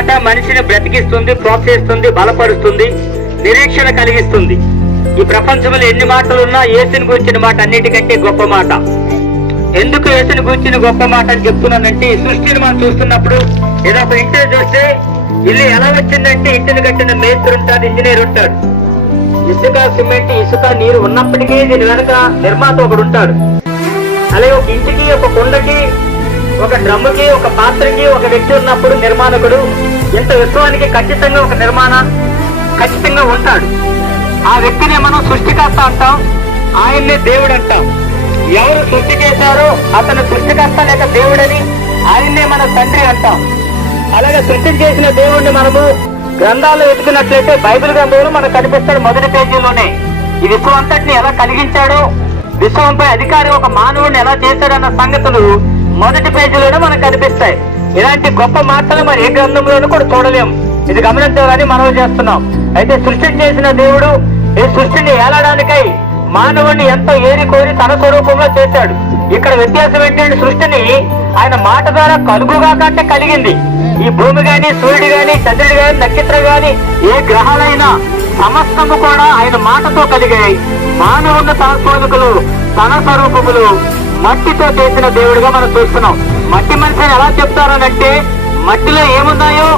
మాట మనిషిని బ్రతికిస్తుంది, ప్రోత్సహిస్తుంది, బలపరుస్తుంది, నిరీక్షణ కలిగిస్తుంది. ఈ ప్రపంచంలో ఎన్ని మాటలున్నా యేసుని గురించిన మాట అన్నిటికంటే గొప్ప మాట. ఎందుకు యేసుని గురించిన గొప్ప మాట అని చెప్తున్నానంటే, ఈ సృష్టిని మనం చూస్తున్నప్పుడు ఏదో ఒక ఇంటిని చూస్తే ఇల్లు ఎలా వచ్చిందంటే ఇంటిని కట్టిన మేస్త్రి ఉంటాడు, ఇంజనీర్ ఉంటాడు. ఇసుక, సిమెంట్, ఇసుక, నీరు ఉన్నప్పటికీ దీని వెనక నిర్మాత ఒకడు ఉంటాడు. అలాగే ఒక ఇంటికి, ఒక కుండకి, ఒక డ్రమ్ముకి, ఒక పాత్రకి ఒక వ్యక్తి ఉన్నప్పుడు నిర్మాణకుడు ఇంత విశ్వానికి ఖచ్చితంగా ఒక ఖచ్చితంగా ఉంటాడు. ఆ వ్యక్తిని మనం సృష్టికర్త అంటాం, ఆయన్నే దేవుడు అంటాం. ఎవరు సృష్టి చేశారో అతను సృష్టికర్త లేక దేవుడని, ఆయన్నే మన తండ్రి అంటాం. అలాగే సృష్టి చేసిన దేవుడిని మనము గ్రంథాల్లో వెతుకున్నట్లయితే బైబిల్ గ్రంథంలో మనకు కనిపిస్తాడు మొదటి పేజీలోనే. ఈ విశ్వం అంతటిని ఎలా కలిగించాడో, విశ్వంపై అధికారి ఒక మానవుడిని ఎలా చేశాడన్న సంగతులు మొదటి పేజీలోనే మనకు కనిపిస్తాయి. ఇలాంటి గొప్ప మాటలు మరి ఏ గ్రంథంలోనూ కూడా చూడలేము. ఇది గమనించాలని మనవి చేస్తున్నాం. అయితే సృష్టి చేసిన దేవుడు ఈ సృష్టిని ఏలడానికై మానవుడిని ఎంతో ఏరి కోరి తన స్వరూపంలో చేశాడు. ఇక్కడ వ్యత్యాసం ఏంటంటే, సృష్టిని ఆయన మాట ద్వారా కలుగుగా కంటే కలిగింది. ఈ భూమి గాని, సూర్యుడు గాని, చంద్రుడు గాని, నక్షత్రం గాని, ఏ గ్రహాలైనా సమస్తము కూడా ఆయన మాటతో కలిగాయి. మానవుని తన పోలికలు, తన స్వరూపములు మట్టితో చేసిన దేవుడిగా మనం చూస్తున్నాం. మట్టి మనిషిని ఎలా చెప్తారనంటే, మట్టిలో ఏమున్నాయో